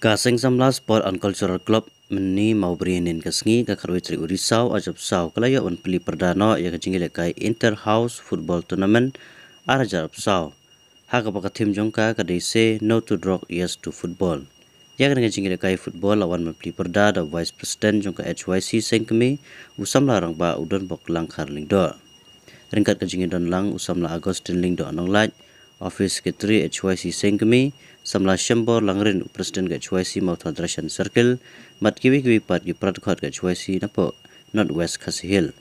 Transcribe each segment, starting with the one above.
Kaseng samla Sport and Cultural Club meni mau berinin kasngi ka karwe tri urisau ajab sau kalaya on pili perdana ya kajingile kai Inter House Football Tournament arajab sau. Haka baka tim jongka kadese no to drug yes to football. Ya kan kajingile kai football lawan mempili perda da Vice President jongka HYC sengkemi usam larang ba udon bok langkar lingdo. Ringkat kajingile don lang usam la Agustin lingdo anong laj Office Secretary HYC sengkemi samla shambor langrin Presiden ke HYC mau Transation Circle mat kiwi pat gi pradkot ke HYC napo Northwest Kasihil.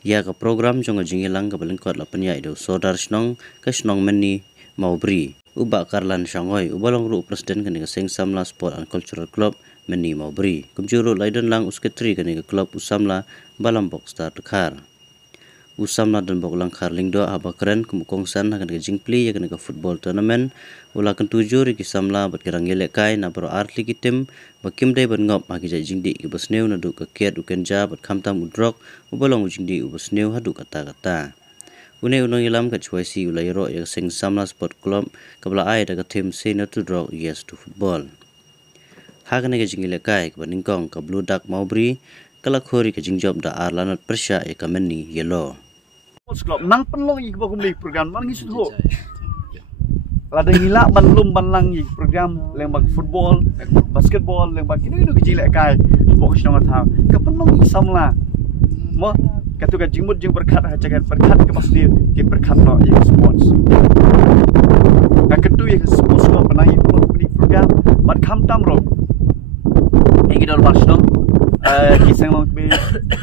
Ya ke program jong jingilang ke balengkot lapanya ido sodar snong ke snong meni mau beri uba karlan shangoi ubalong ru Presiden ke seng samla Sport and Cultural Club meni mau beri kumjuru laidon lang usketri ke club usamla balambok star dekar. Usam na dan bok langkar lingdo haba keren kumukongsan akan ke jingpli ya ke football tournament ulakan tujuh riki samla bat kerang gelek kai na pro artli kitim bakim dai ban ngop magi jai jingdi ke basneu na du ke kiat ukenja bat kamtam udrok ubalong jingdi ubasneu hadu kata-kata une unong ilam ke HYC ulairo ya sing samla sport club kabla ai daga tim say not to drop yes to football hagan ke jingilek kai ke baningkong ke blue duck maubri kala khori ke jingjob da arlanat persya ya kameni yellow Club nang penlong ik bakum li program man ngisut ho lada ngila banlum banlang ik program lembak football basketball lembak kini kecil kai fokus nang thang ka penlong ik samla mo katu ka jingmut jing berkat ha jagan berkat ke masdi ke berkat no ik sports ka ketu ik sports ko panai program mat kham tam ro ik dol basno kiseng long be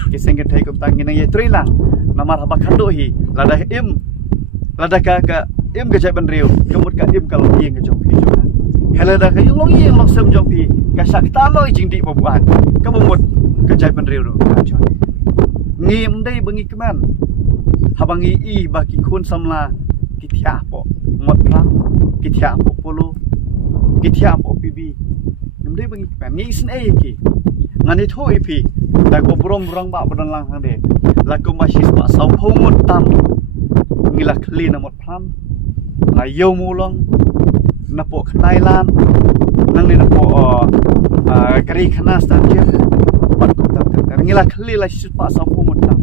kiseng ke thai kum tang nang ye trilang namar haba khando hi lada im lada ka im ke jai ban riu kemut ka im kalau yeng ke jong pi jona hele da ka long yeng long sem jong pi ka sak ta lo jing di babuan ka bomut ke jai ban riu ro jon ngim dai bengi keman habangi i ba ki khun samla ki thia po mot pra ki thia po polo ki thia po pb nim dai bengi keman ngi sin e ki ngani thoi pi da ko brom rang ba badan lang hang de la ko masis pa sau phomut tam ngila khli na mot pham la yo mulong na po Thailand nang ni na po kari khana stan je pat ko tam ngila khli la sis pa sau phomut tam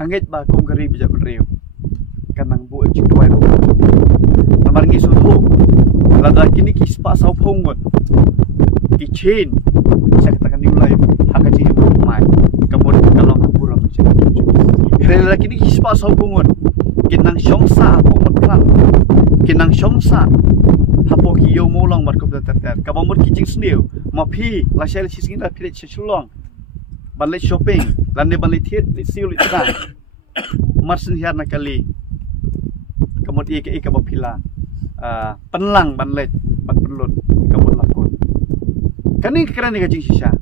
anget ba kum kari bija benriu kanang bu chi tuai ro namar ngi su tho la da kini ki pa sau phomut ki chain saya katakan di mulai hak ji mai kemudian kalau kurang Rela kini ispa saubungun kinang syongsa pomot kran kinang syongsa hapo ki yo molong markup ter kabamut kijing sniu mapi la shel sising da pilet chulong banlet shopping lande banlet thiet siu li ta marsin hiar nakali kemudian ke kabapila penlang banlet bat penlut kabut lakon kani keren ni kijing sisa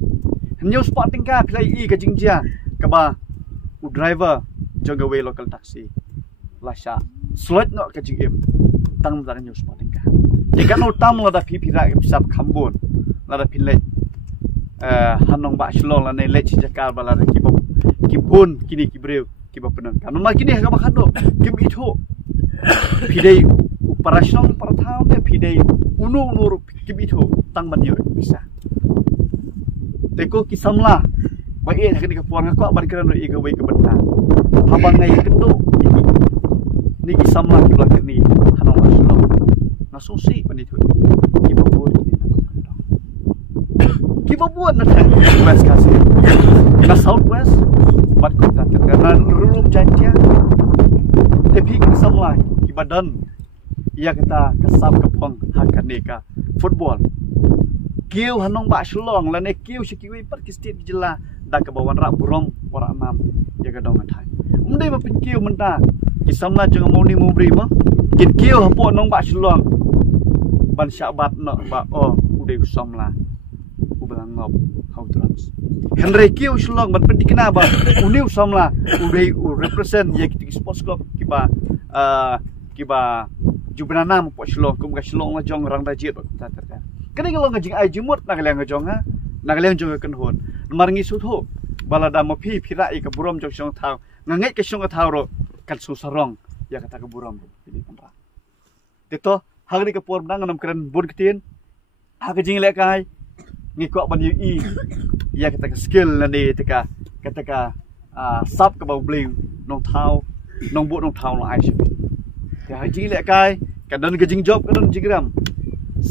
new spotting ka play i kijing jia kaba driver jaga way local taxi lasha slot no kijing im tang dar new spotting ka jika no tam la da pipira sab khambon la da pinlet hanong ba shlong la ne lech jakal bala ki bun kini ki breu ki ba penang kan ma kini ka ba khado kim itho pidei operational pratham ne pidei unu nur kim itho tang ban yo bisa teko ki samla ba e kini ka puan ka ban kran ro ika wei ka benda habang ngai kendo ni ki samla ki blak ni hanong aslo na susi panithu ki ba bo ni na kendo ki ba bo na thang west kasi na southwest bat ko ta karena rum janja tapi ki samla ki badan ia kata kesam kepong hakaneka football kiu hanong ba shlong la ne kiu sikiwi par kistit jela da ka bawan ra burong ora nam ya ga dong thai umdei ba pin kiu menta ki samna jeng moni mubri ma kit kiu hapo nong ba shlong ban syabat no ba o udei samla ubalang ngop how trans henry kiu shlong ban pin dikena ba uniu samla udei represent ya ki sports club kiba jubranam po shlong kum ga shlong la jong rang da jet ba ta ta kani kalau ngajing ai jumut nagaleng ngajong ha nagaleng jong kan hon marngi sutho balada mapi phira ik burom jong song thau ngangai ke song thau ro kan su sarong ya kata ke burom pilih panra teto hagri ke por dang nam keren bun kitin ha ke jing le kai ngi ko ban yi ya kata skill na ni tika kata sub ka bau bling nong thau nong bu nong thau lo ai shi ya ha jing le kai ka dan ke jing job ka dan jigram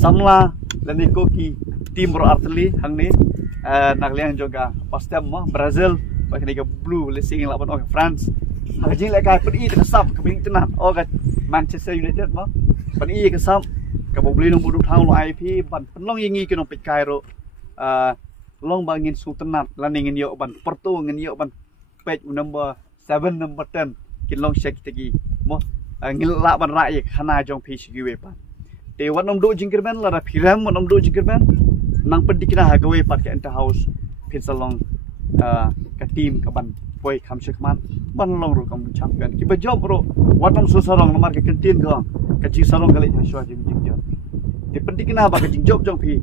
samla la ni ko ki tim bro artli hang ni nak liang juga pastem mo Brazil ba ni ka blue le sing la ban o France ha jing le kai pen i tika sub ka bing tenan o ka Manchester United mo pen i ka sub ka bau bling nong bu nong thau lo ai pi ban penlong yingi ke nong pit kai ro long bangin sultanat laning ngin yo ban Porto ngin yo ban page number 7 number 10 kin long check tagi mo ngil la ban ra ik hana jong pi shigi pan te wan nom do jingkir ben la ra phiram nom do jingkir ben nang pendikina ha gawe pat ka enter house pin salong ka team ka ban poi kham shikman ban long ro kam champion ki ba job ro wan nom so sarong nomar ka kantin go ka ji sarong kali ha shwa jing jing job di pendikina ba ka jing job jong pi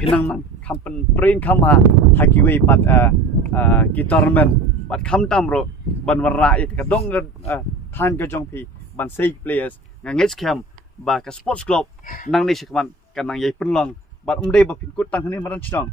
pinang nang kampen train kama hakiwe pat gitarman pat kam tamro ban warra it ka dong than ka jong pi ban sei players ngangech kem ba ka sports club nang ni shikman kan nang yai penlong bat umdei ba pin kut tang ni maran chong